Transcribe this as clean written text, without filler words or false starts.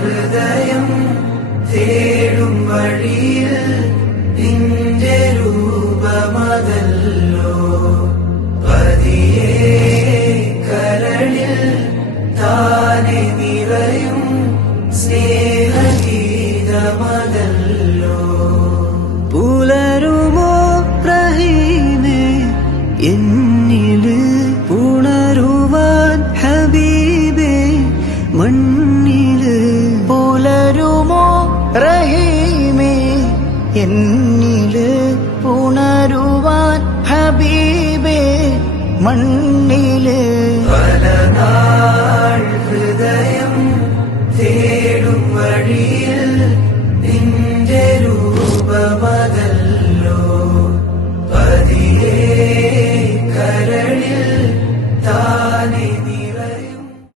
ഹൃദയം തേടും വഴിയിൽ നിന്റെ രൂപമതല്ലോ പതിയെ കരളിൽ താനെ നിറയും സ്നേഹഗീതമതല്ലോ. പുലരുമോ റഹീമേ എന്നില് പുണരുവാൻ ഹബീബേ മണ്ണില്. പുലരുമോ റഹീമേ എന്നില് പുണരുവാൻ ഹബീബേ മണ്ണില്.